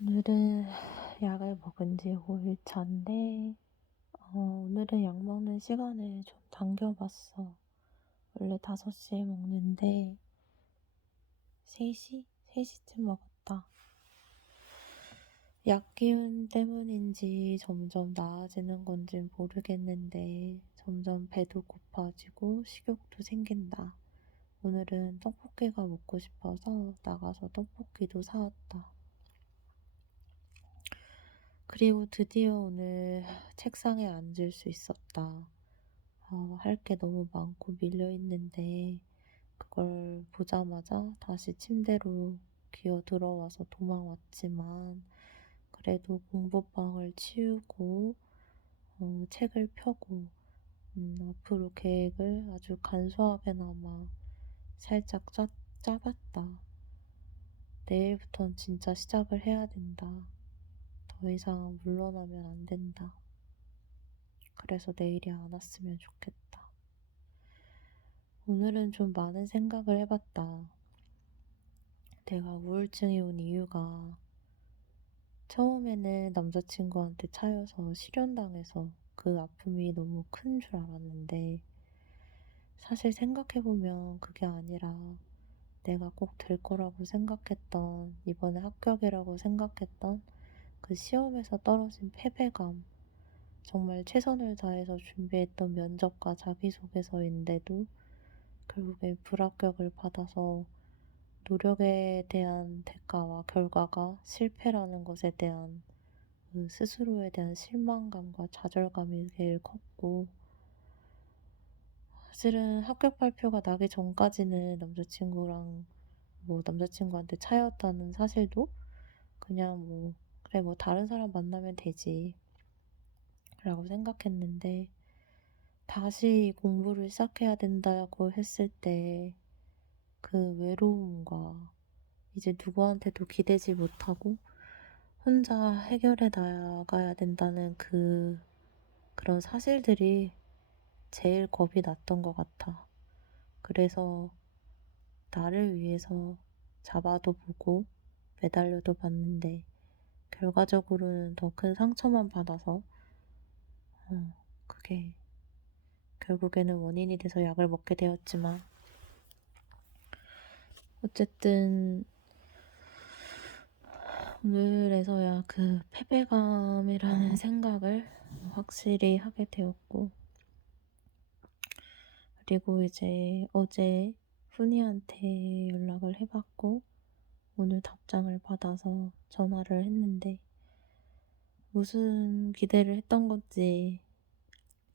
오늘은 약을 먹은 지 5일 차인데, 어, 오늘은 약 먹는 시간을 좀 당겨봤어. 원래 5시에 먹는데, 3시? 3시쯤 먹었다. 약 기운 때문인지 점점 나아지는 건지 모르겠는데, 점점 배도 고파지고 식욕도 생긴다. 오늘은 떡볶이가 먹고 싶어서 나가서 떡볶이도 사왔다. 그리고 드디어 오늘 책상에 앉을 수 있었다. 어, 할게 너무 많고 밀려 있는데 그걸 보자마자 다시 침대로 기어 들어와서 도망왔지만 그래도 공부방을 치우고 어, 책을 펴고 음, 앞으로 계획을 아주 간소하게나마 살짝 짜, 짜봤다. 내일부턴 진짜 시작을 해야 된다. 더 이상 물러나면 안 된다. 그래서 내일이 안 왔으면 좋겠다. 오늘은 좀 많은 생각을 해봤다. 내가 우울증이 온 이유가 처음에는 남자친구한테 차여서 실연당해서 그 아픔이 너무 큰 줄 알았는데 사실 생각해보면 그게 아니라 내가 꼭 될 거라고 생각했던 이번에 합격이라고 생각했던 그 시험에서 떨어진 패배감, 정말 최선을 다해서 준비했던 면접과 자기소개서인데도 결국에 불합격을 받아서 노력에 대한 대가와 결과가 실패라는 것에 대한 그 스스로에 대한 실망감과 좌절감이 제일 컸고 사실은 합격 발표가 나기 전까지는 남자친구랑 뭐 남자친구한테 차였다는 사실도 그냥 뭐 그래, 뭐 다른 사람 만나면 되지. 라고 생각했는데, 다시 공부를 시작해야 된다고 했을 때, 그 외로움과 이제 누구한테도 기대지 못하고, 혼자 해결해 나가야 된다는 그, 그런 사실들이 제일 겁이 났던 것 같아. 그래서 나를 위해서 잡아도 보고 매달려도 봤는데, 결과적으로는 더 큰 상처만 받아서 어, 그게 결국에는 원인이 돼서 약을 먹게 되었지만 어쨌든 오늘에서야 그 패배감이라는 생각을 확실히 하게 되었고 그리고 이제 어제 훈이한테 연락을 해봤고 오늘 답장을 받아서 전화를 했는데 무슨 기대를 했던 건지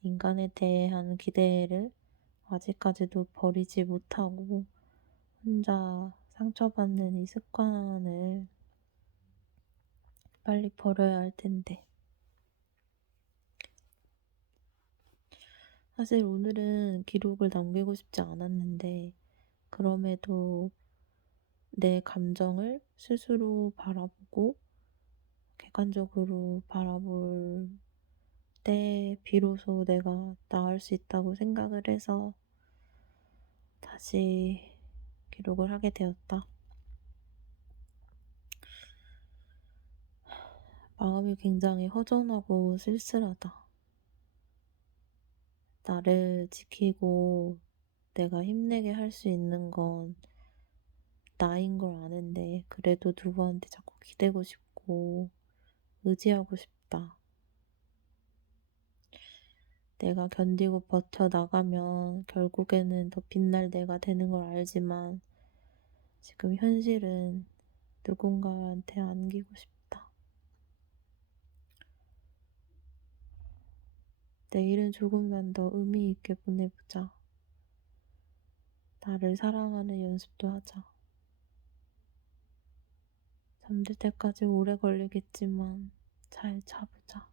인간에 대한 기대를 아직까지도 버리지 못하고 혼자 상처받는 이 습관을 빨리 버려야 할 텐데. 사실 오늘은 기록을 남기고 싶지 않았는데, 그럼에도 내 감정을 스스로 바라보고 객관적으로 바라볼 때 비로소 내가 나을 수 있다고 생각을 해서 다시 기록을 하게 되었다. 마음이 굉장히 허전하고 쓸쓸하다. 나를 지키고 내가 힘내게 할 수 있는 건 나인 걸 아는데 그래도 누구한테 자꾸 기대고 싶고 의지하고 싶다. 내가 견디고 버텨 나가면 결국에는 더 빛날 내가 되는 걸 알지만 지금 현실은 누군가한테 안기고 싶다. 내일은 조금만 더 의미 있게 보내보자. 나를 사랑하는 연습도 하자. 잠들 때까지 오래 걸리겠지만 잘 자보자.